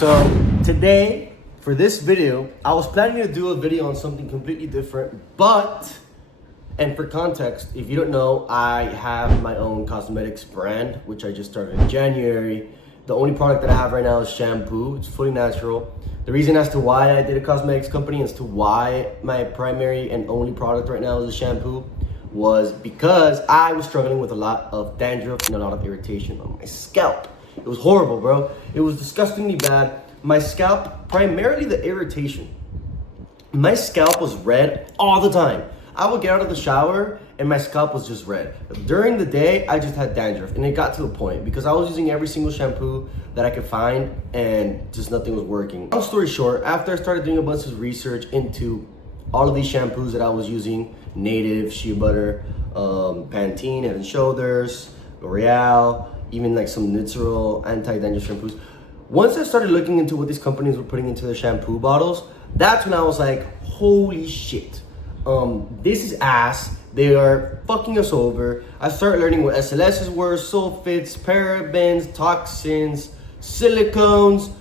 So today, for this video, I was planning to do a video on something completely different, and for context, if you don't know, I have my own cosmetics brand, which I just started in January. The only product that I have right now is shampoo. It's fully natural. The reason as to why I did a cosmetics company, as to why my primary and only product right now is a shampoo, was because I was struggling with a lot of dandruff and a lot of irritation on my scalp. It was horrible, bro. It was disgustingly bad. My scalp, primarily the irritation. My scalp was red all the time. I would get out of the shower and my scalp was just red. During the day, I just had dandruff, and it got to a point because I was using every single shampoo that I could find and just nothing was working. Long story short, after I started doing a bunch of research into all of these shampoos that I was using, Native, Shea Butter, Pantene, Head & Shoulders, L'Oreal, even like some natural anti-dandruff shampoos. Once I started looking into what these companies were putting into their shampoo bottles, that's when I was like, holy shit. This is ass. They are fucking us over. I started learning what SLSs were, sulfates, parabens, toxins, silicones,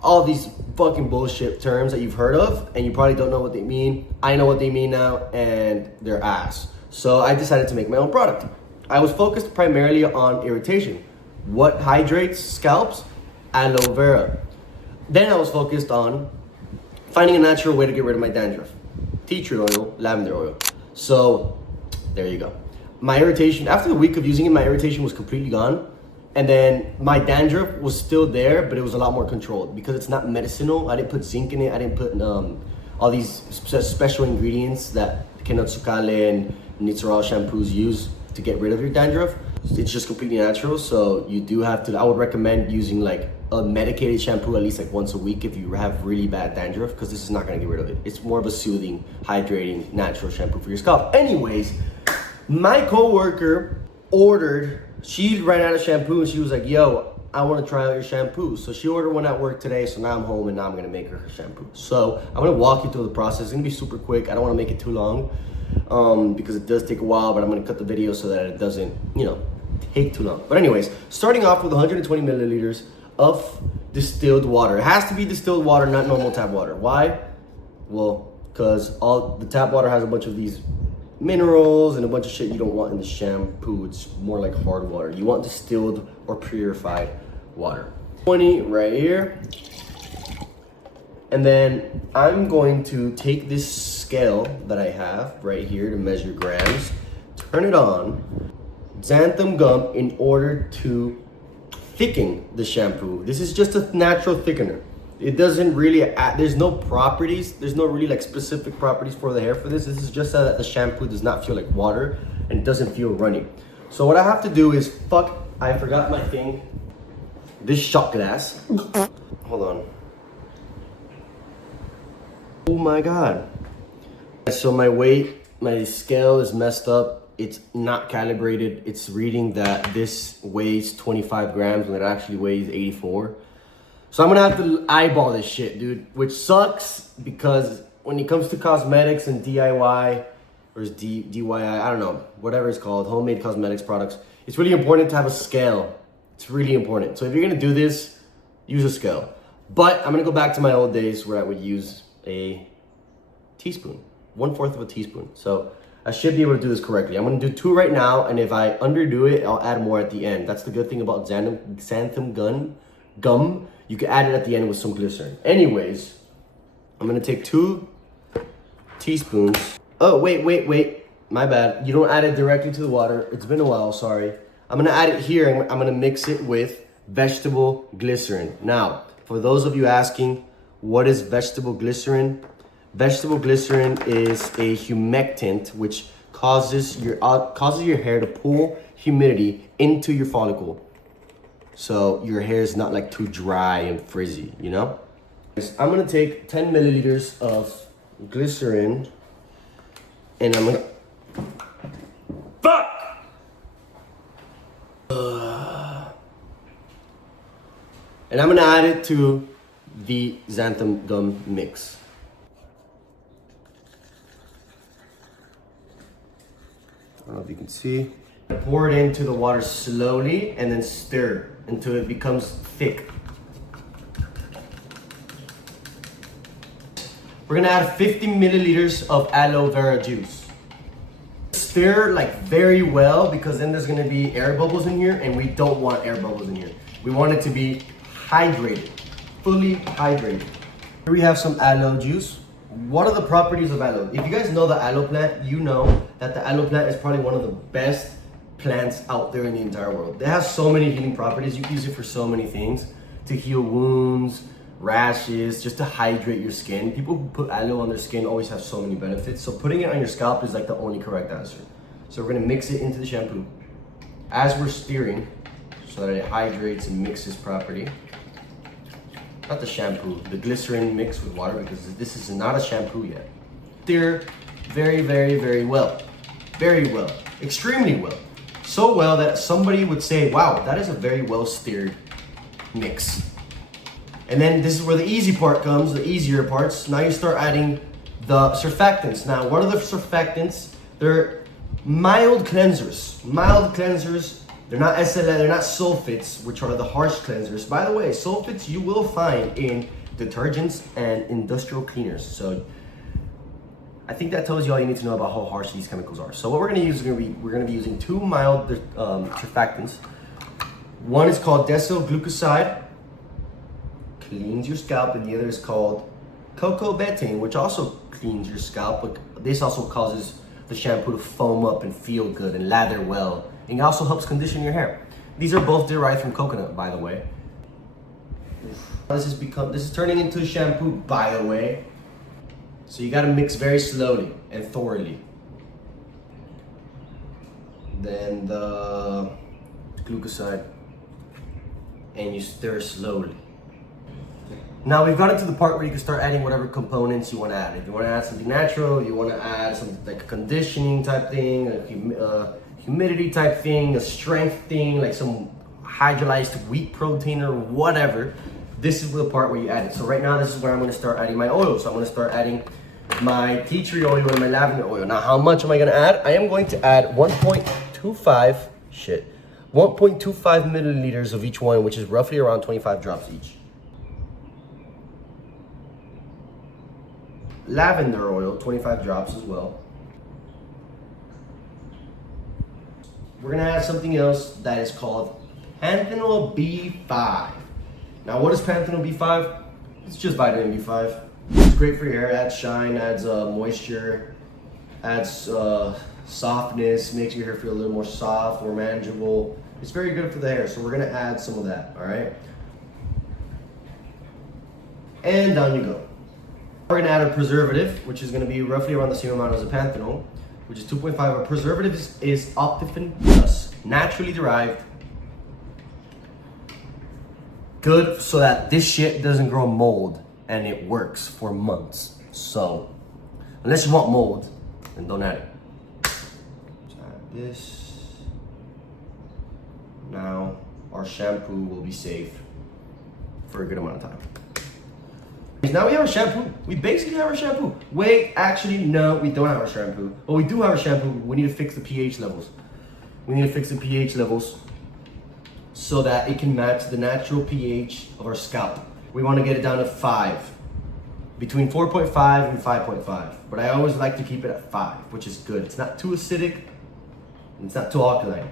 all these fucking bullshit terms that you've heard of, and you probably don't know what they mean. I know what they mean now, and they're ass. So I decided to make my own product. I was focused primarily on irritation. What hydrates scalps? Aloe vera. Then I was focused on finding a natural way to get rid of my dandruff. Tea tree oil, lavender oil. So there you go. My irritation, after a week of using it, my irritation was completely gone. And then my dandruff was still there, but it was a lot more controlled because it's not medicinal. I didn't put zinc in it. I didn't put all these special ingredients that Kenotsucale and Nitsural shampoos use to get rid of your dandruff. It's just completely natural. So you do have to, I would recommend using like a medicated shampoo at least like once a week if you have really bad dandruff, because this is not gonna get rid of it. It's more of a soothing, hydrating, natural shampoo for your scalp. Anyways, my coworker ordered, she ran out of shampoo and she was like, yo, I wanna try out your shampoo. So she ordered one at work today, so now I'm home and now I'm gonna make her shampoo. So I'm gonna walk you through the process. It's gonna be super quick. I don't wanna make it too long because it does take a while, but I'm gonna cut the video so that it doesn't, take too long. But anyways, starting off with 120 milliliters of distilled water. It has to be distilled water, not normal tap water. Why? Well, because all the tap water has a bunch of these minerals and a bunch of shit you don't want in the shampoo. It's more like hard water. You want distilled or purified water. 20 right here. And then I'm going to take this scale that I have right here to measure grams, turn it on, xanthan gum in order to thicken the shampoo. This is just a natural thickener. It doesn't really add, there's no properties, there's no really like specific properties for the hair for this. This is just so that the shampoo does not feel like water and doesn't feel runny. So what I have to do is, I forgot my thing. This shot glass. Hold on. Oh my God. So my weight, my scale is messed up. It's not calibrated. It's reading that this weighs 25 grams when it actually weighs 84. So I'm gonna have to eyeball this shit, dude, which sucks because when it comes to cosmetics and DIY, or is DIY, I don't know, whatever it's called, homemade cosmetics products, it's really important to have a scale. It's really important. So if you're gonna do this, use a scale. But I'm gonna go back to my old days where I would use a teaspoon, 1/4 of a teaspoon. So I should be able to do this correctly. I'm gonna do 2 right now, and if I underdo it, I'll add more at the end. That's the good thing about xanthan gum. You can add it at the end with some glycerin. Anyways, I'm gonna take 2 teaspoons. Oh, wait. My bad. You don't add it directly to the water. It's been a while, sorry. I'm gonna add it here, and I'm gonna mix it with vegetable glycerin. Now, for those of you asking, what is vegetable glycerin? Vegetable glycerin is a humectant which causes your hair to pull humidity into your follicle. So your hair is not like too dry and frizzy, you know? I'm gonna take 10 milliliters of glycerin and I'm gonna, and I'm gonna add it to the xanthan gum mix. I don't know if you can see. Pour it into the water slowly and then stir until it becomes thick. We're gonna add 50 milliliters of aloe vera juice. Stir like very well, because then there's gonna be air bubbles in here, and we don't want air bubbles in here. We want it to be hydrated, fully hydrated. Here we have some aloe juice. What are the properties of aloe? If you guys know the aloe plant, you know that the aloe plant is probably one of the best plants out there in the entire world. It has so many healing properties. You can use it for so many things, to heal wounds, rashes, just to hydrate your skin. People who put aloe on their skin always have so many benefits. So putting it on your scalp is like the only correct answer. So we're gonna mix it into the shampoo. As we're stirring, so that it hydrates and mixes properly. Not the shampoo, the glycerin mixed with water, because this is not a shampoo yet. Stir very, very, very well. Very well, extremely well. So well that somebody would say, wow, that is a very well stirred mix. And then this is where the easy part comes, the easier parts. Now you start adding the surfactants. Now, what are the surfactants? They're mild cleansers. Mild cleansers. They're not SLA, they're not sulfates, which are the harsh cleansers. By the way, sulfates you will find in detergents and industrial cleaners. So I think that tells you all you need to know about how harsh these chemicals are. So what we're gonna use is we're gonna be using two mild surfactants. One is called desoglucoside, cleans your scalp, and the other is called cocoa betaine, which also cleans your scalp, but this also causes the shampoo to foam up and feel good and lather well. And it also helps condition your hair. These are both derived from coconut, by the way. This is turning into a shampoo, by the way. So you gotta mix very slowly and thoroughly. Then the glucoside, and you stir slowly. Now we've gotten to the part where you can start adding whatever components you want to add. If you want to add something natural, you want to add something like a conditioning type thing, a humidity type thing, a strength thing, like some hydrolyzed wheat protein or whatever. This is the part where you add it. So right now, this is where I'm going to start adding my oil. So I'm going to start adding my tea tree oil and my lavender oil. Now, how much am I going to add? I am going to add 1.25 milliliters of each one, which is roughly around 25 drops each. Lavender oil, 25 drops as well. We're gonna add something else that is called panthenol B5. Now, what is panthenol B5? It's just vitamin B5. It's great for your hair, adds shine, adds moisture, adds softness, makes your hair feel a little more soft, more manageable. It's very good for the hair, so we're gonna add some of that, all right? And down you go. We're gonna add a preservative, which is gonna be roughly around the same amount as a panthenol, which is 2.5. A preservative is Optifin Plus, naturally derived. Good so that this shit doesn't grow mold, and it works for months. So, unless you want mold, then don't add it. Let's add this. Now, our shampoo will be safe for a good amount of time. Now we have our shampoo. We basically have our shampoo. Wait, actually, no, we don't have our shampoo. But we do have our shampoo. We need to fix the pH levels. We need to fix the pH levels so that it can match the natural pH of our scalp. We want to get it down to 5. Between 4.5 and 5.5. But I always like to keep it at 5, which is good. It's not too acidic, and it's not too alkaline.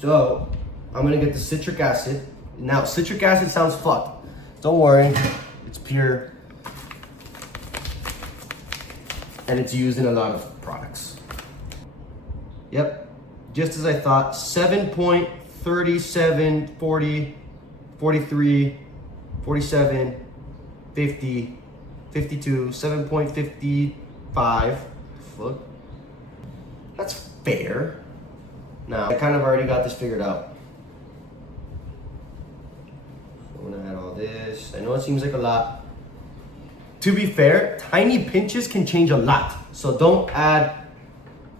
So, I'm going to get the citric acid. Now, citric acid sounds fucked. Don't worry. It's pure, and it's used in a lot of products. Yep, just as I thought, 7.37, 40, 43, 47, 50, 52, 7.55. Fuck. That's fair. Now, I kind of already got this figured out. I'm gonna add all this. I know it seems like a lot. To be fair, tiny pinches can change a lot. So don't add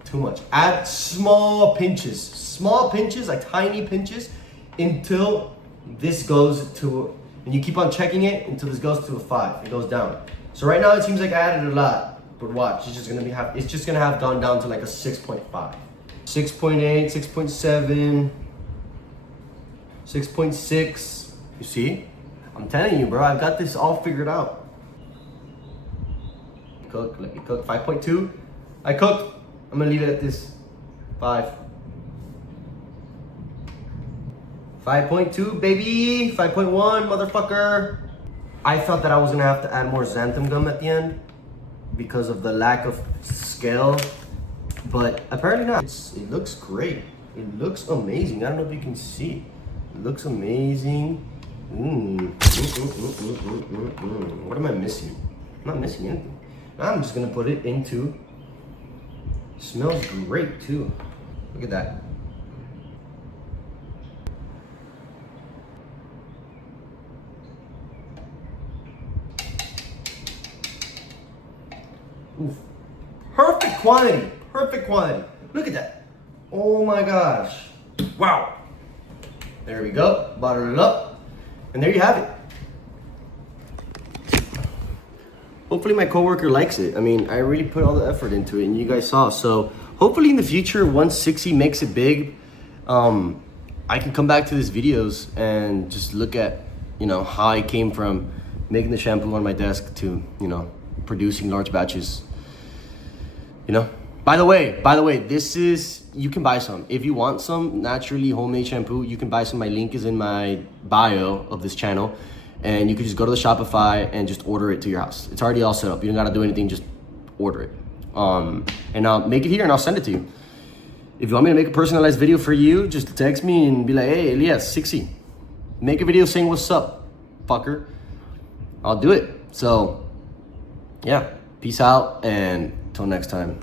too much. Add small pinches. Small pinches, like tiny pinches, until this goes to, and you keep on checking it until this goes to a 5. It goes down. So right now it seems like I added a lot, but watch, it's just gonna have gone down to like a 6.5. 6.8, 6.7, 6.6. You see? I'm telling you, bro, I've got this all figured out. let me cook. 5.2. I cooked. I'm gonna leave it at this. 5. 5.2, baby. 5.1, motherfucker. I thought that I was gonna have to add more xanthan gum at the end because of the lack of scale, but apparently not. It looks great. It looks amazing. I don't know if you can see. It looks amazing. What am I missing? I'm not missing anything. I'm just gonna put it into. Smells great too. Look at that. Oof. Perfect quantity. Perfect quantity. Look at that. Oh my gosh. Wow. There we go. Bottle it up. And there you have it. Hopefully my coworker likes it. I mean, I really put all the effort into it and you guys saw. So hopefully in the future, once 60 makes it big, I can come back to these videos and just look at, you know, how I came from making the shampoo on my desk to, you know, producing large batches. You know, by the way, this is, you can buy some. If you want some naturally homemade shampoo, you can buy some. My link is in my bio of this channel. And you can just go to the Shopify and just order it to your house. It's already all set up. You don't gotta do anything, just order it. And I'll make it here and I'll send it to you. If you want me to make a personalized video for you, just text me and be like, hey, Elias, 60. Make a video saying what's up, fucker. I'll do it. So, yeah, peace out and till next time.